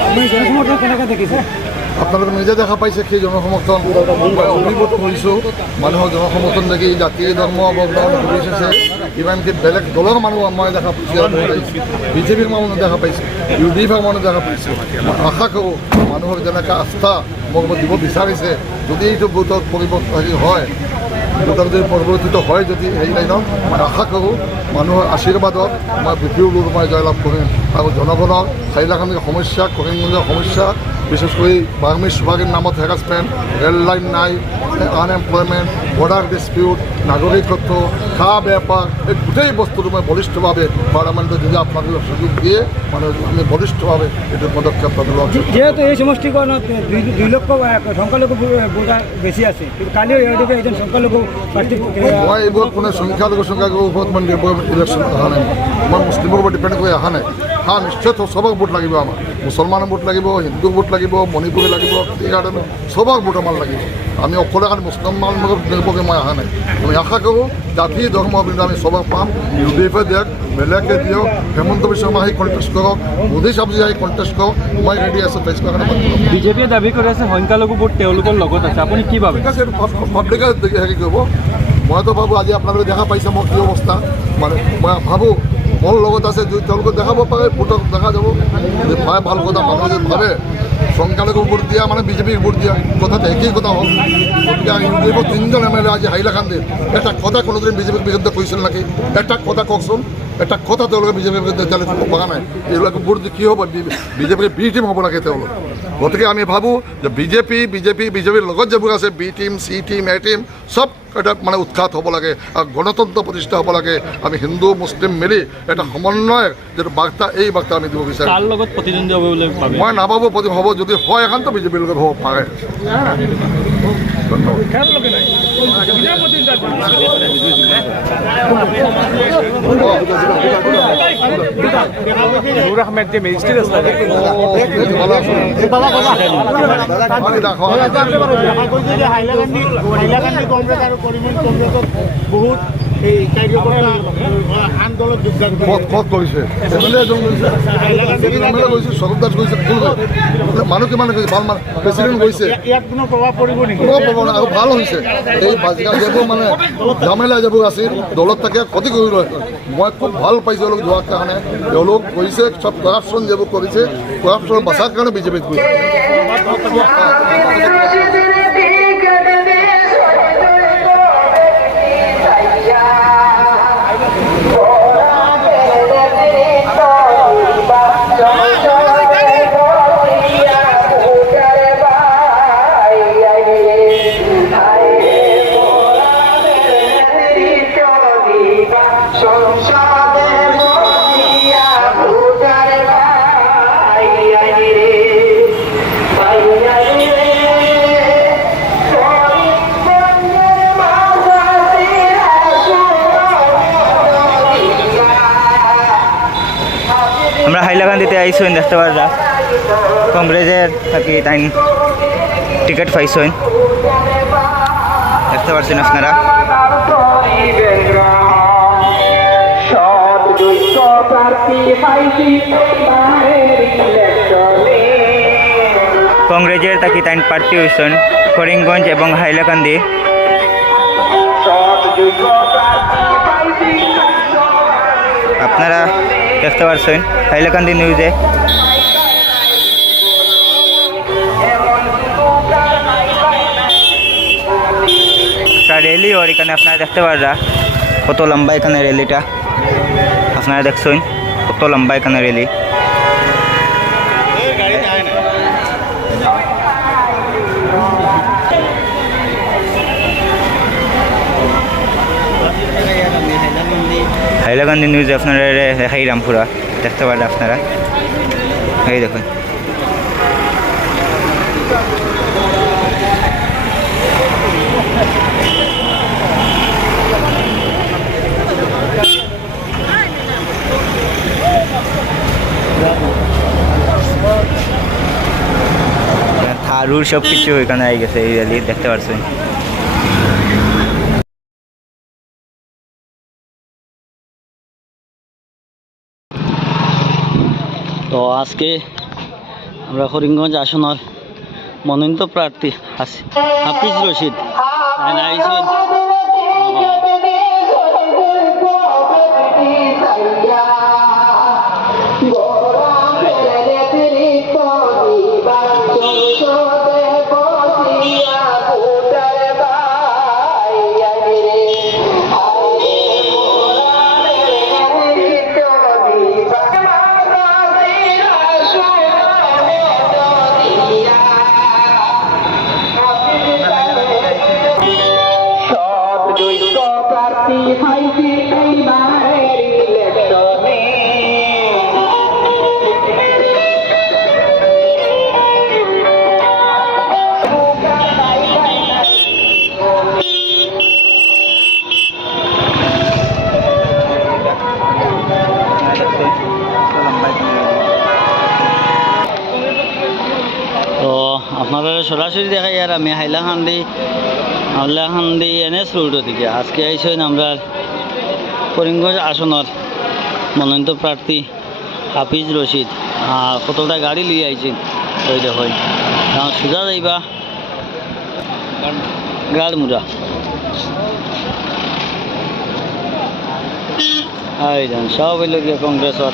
আপনি জনসমর্থন কেনেকৈ দেখিছে আপোনালোকে নিজে দেখা পাইছে সেই জনসমৰ্থন অভিভূত হৈছোঁ মানুহৰ জনসমৰ্থন দেখি জাতি, ধৰ্ম বৰ্ণ নিৰ্বিশেষে ইমানকি বেলেগ দলৰ মানুহ মই দেখা পাইছোঁ বিজেপিৰ মানুহ দেখা পাইছোঁ ইউ ডি এফৰ মানুহ দেখা পাইছোঁ। আশা কৰোঁ, মানুহৰ যেনেকৈ আস্থা মোক দিব বিচাৰিছে, যদি এইটো ভোটত পৰিৱৰ্তন হয় ভোটত যদি পৰিৱৰ্তিত হয় যদি হেৰি লাইনত, মই আশা কৰোঁ, মানুহৰ আশীৰ্বাদত মই বিপুল মই জয়লাভ কৰিম। আৰু জনগণৰ হাইলাকান্দিৰ সমস্যা কৰিমগঞ্জৰ সমস্যা বিশেষ কৰি বাৰ্মি চুপাৰীৰ নামত হেৰাছমেণ্ট ৰেল লাইন নাই আনএমপ্লয়মেণ্ট বৰ্ডাৰ ডিছপিউট নাগৰিকত্ব খা বেপাৰ এই গোটেই বস্তুটো মই বলিষ্ঠভাৱে পাৰ্লামেণ্টত যদি আপোনালোকে সুযোগ দিয়ে মানে আমি বলিষ্ঠভাৱে এইটো পদক্ষেপ ল'ব যেহেতু এই সমষ্টিকৰণত দুই লক্ষ সংখ্যালঘু ভোটাৰ বেছি আছে। কিন্তু ইউডিএফে এজন সংখ্যালঘু প্ৰাৰ্থী মই এইবোৰত কোনো সংখ্যালঘু সংখ্যালঘুৰ ওপৰত মই নিৰ্ভৰ ইলেকশ্যন অহা নাই। মই মুছলিমৰ ওপৰত ডিপেণ্ড কৰি অহা নাই। হা নিশ্চয় চবক ভোট লাগিব আমাক মুছলমানৰ ভোট লাগিব হিন্দু ভোট লাগিব মণিপুৰী লাগিব গাৰ্ডেন চবক ভোট আমাৰ লাগিব। আমি অকলে কাৰণে মুছলমান নিৰ্ভৰকৈ মই অহা নাই। আমি আশা কৰোঁ জাতি ধৰ্ম কিন্তু আমি চবক পাম। ইউ ডি এফে দিয়ক বেলেগে দিয়ক হেমন্ত বিশ্ব শৰ্মা আহি কণ্টেষ্ট কৰক মোদী চাবজি আহি কণ্টেষ্ট কৰক মই ৰেডি আছোঁ ফেচ কৰাৰ কাৰণে বিজেপিয়ে দাবি কৰি আছে সংখ্যালঘু ভোট তেওঁলোকৰ লগত আছে। আপুনি কি ভাবে? পাব্লিকে হেৰি কৰিব। মইতো ভাবোঁ আজি আপোনালোকে দেখা পাইছে মোৰ কি অৱস্থা। মানে মই ভাবোঁ মোৰ লগত আছে, যদি তেওঁলোকে দেখাব পাৰে ভোটত দেখা যাব। যদি ভাই ভালো কথা, মানুহে যদি ভাবে, সংখ্যালঘু ভোট দিয়া মানে বিজেপিৰ ভোট দিয়া, কথাটো একেই কথা হ'ল। গতিকে ইউ ডি এফৰ তিনিজন এম এল এ আজি হাইলাকান্দিত এটা কথা কোনোদিন বিজেপিৰ বিৰুদ্ধে কৈছিল নেকি? এটা কথা কওকচোন, এটা কথা তেওঁলোকে বিজেপিৰ বিৰুদ্ধে এতিয়ালৈ ক'ব পৰা নাই। এইবিলাক ভোট কি হ'ব? বিজেপিৰ বি টিম হ'ব লাগে তেওঁলোক। গতিকে আমি ভাবোঁ যে বিজেপি বিজেপি, বিজেপিৰ লগত যিবোৰ আছে, B team, C team, A team, চব এটা মানে উৎখাত হ'ব লাগে আৰু গণতন্ত্ৰ প্ৰতিষ্ঠা হ'ব লাগে। আমি হিন্দু মুছলিম মিলি এটা সমন্বয়ৰ যিটো বাৰ্তা এই বাৰ্তা আমি দিব বিচাৰোঁ কাৰ লগত প্ৰতিদ্বন্দ্বী হ'ব বুলি মই নাভাবোঁ প্ৰতি হ'ব যদি হয় একান্ত বিজেপিৰ লগত হ'ব পাৰে। আহমেদ যে আছে হাইলাকান্দি হাইলাকান্দি আৰু কংগ্ৰেছত বহুত এই কাৰ্যকৰ্তা আন দলত যোগদান কৰে। ক'ত ক'ত কৰিছে। এম এল এ এজন গৈছে এম এল এ গৈছে স্বৰূপ দাস গৈছে মানুহ কিমান গৈছে ভালো মানুহ প্ৰেচিডেণ্ট গৈছে। ইয়াত কোনো প্ৰভাৱ পৰিব নেকি? কোনো প্ৰব্লেম নাই আৰু ভালো হৈছে। এই বাজিকা যিবোৰ মানে ঝামেলা যিবোৰ আছিল দলত তাকে ক্ষতি কৰি মই খুব ভালো পাইছোঁ তেওঁলোক যোৱাৰ কাৰণে। তেওঁলোক কৰিছে চব কৰাপশ্যন যিবোৰ কৰিছে কৰাপশ্যন বচাৰ কাৰণে বিজেপিত গৈছে। আইসইন দেখতে পাররা কংগ্রেসের থাকি তাই টিকিট পাইছইন দেখতে পাচ্ছেন আপনারা। কংগ্রেসের তাকি তাই প্রার্থী হয়েছেন করিমগঞ্জ এবং হাইলাকান্দি। আপনারা দেখতে পারছেন হাইলাকান্দি নিউজে। একটা র্যালি ওর এখানে আপনারা দেখতে পারা কত লম্বা এখানে র্যালিটা আপনারা দেখছেন কত লম্বা এখানে র্যালি হাইলাকান্দি নিউজ আপনারা দেখাই রামপুরা দেখতে পারেন আপনারা। এই দেখুন। থারু সব কিছু এখানে আই গেছে, এই দেখতে পারছেন। তো আজকে আমরা হরিণগঞ্জ আসনের মনোনীত প্রার্থী হাসি- হাফিজ রশিদ এখানে আপনারা সরাসরি দেখাই, আর আমি Hailakandi Hailakandi N S road থেকে আজকে আইসেন আমরা করিমগঞ্জ আসনের মনোনীত প্রার্থী হাফিজ রশিদ। কতটা গাড়ি লিয়ে আইছেন? ওই দেখুন। কারণ সোজা যাইবা। গাড়মুড়া এই সব হইল কংগ্রেসর।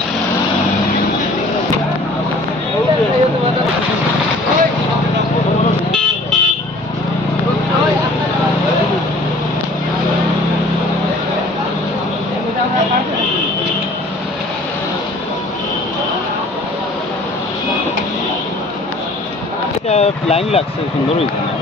লাইন লাগছে সুন্দর হয়েছে না